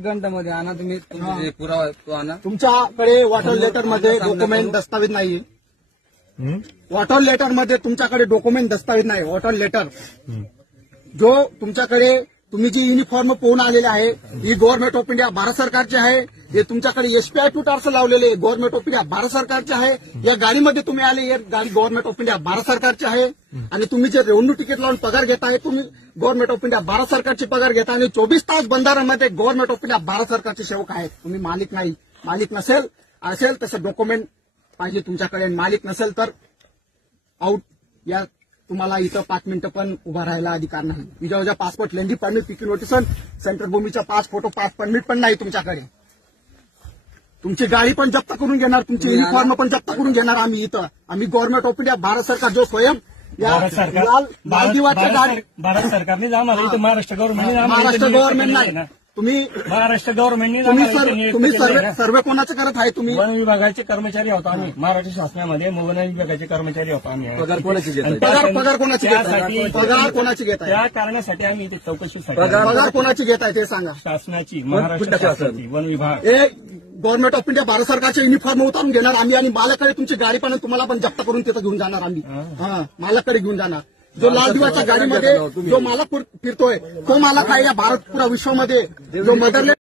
घंट्यामध्ये आणा तुम्ही तुमचे जे पुरावा आहे तो आणा. तुमच्याकडे वॉटर लेटर मध्ये डॉक्युमेंट दस्तावेज नाही. वॉटर लेटर मध्ये तुमच्याकडे डॉक्युमेंट दस्तावेज नाही. वॉटर लेटर जो तुमच्याकडे तुम्ही जी युनिफॉर्म पोहून आलेले आहे ही गव्हर्नमेंट ऑफ इंडिया भारत सरकारची आहे. हे तुमच्याकडे एसपीआय 2 टार्स लावलेले गव्हर्नमेंट ऑफ इंडिया भारत सरकारचे आहे. या गाडीमध्ये तुम्ही आले ही गाडी गव्हर्नमेंट ऑफ इंडिया भारत सरकारची आहे. आणि तुम्ही जे रेव्हेन्यू तिकीट लावून पगार घेताय तुम्ही गव्हर्नमेंट ऑफ इंडिया भारत सरकारची पगार घेता आणि 24 तास बंधाऱ्यामध्ये गव्हर्नमेंट ऑफ इंडिया भारत सरकारचे सेवक आहेत. तुम्ही मालिक नाही. मालिक असेल तसं डॉक्युमेंट पाहिजे तुमच्याकडे. मालिक नसेल तर आउट. या तुम्हाला इथं 5 मिनिटं पण उभा राहायला अधिकार नाही. विजा पासपोर्ट लेंडी परमिट पिकी नोटिसन सेंट्रल भूमीचा 5 फोटो 5 परमिट पण नाही तुमच्याकडे. तुमची गाडी पण जप्त करून घेणार. तुमची युनिफॉर्म पण जप्त करून घेणार आम्ही इथं. आम्ही गव्हर्नमेंट ऑफ इंडिया भारत सरकार जो स्वयं भारत सरकारने आम्हाला इथं महाराष्ट्र गव्हर्नमेंट नाही. तुम्ही महाराष्ट्र गव्हर्नमेंटने तुम्ही सर्वे कोणाचं करत आहे. तुम्ही वन विभागाचे कर्मचारी होतो आम्ही. महाराष्ट्र शासनामध्ये वन विभागाचे कर्मचारी होतो आम्ही. पगार कोणाची घेताय? पगार कोणाची घेताय? त्या कारणासाठी आम्ही इथे चौकशीसाठी पगार कोणाची घेताय ते सांगा. शासनाची, महाराष्ट्र शासनाची, वन विभाग. गव्हर्नमेंट ऑफ इंडिया भारत सरकारचे युनिफॉर्म उतारून घेणार आम्ही आणि मालकाकडे तुमची गाडी पण तुम्हाला पण जप्त करून तिथं घेऊन जाणार आम्ही. मालकाकडे घेऊन जाणार. जो लाल दिवाच्या गाडीमध्ये जो मालक फिरतोय तो मालक आहे या भारत पुरा विश्वामध्ये जो मदरलँड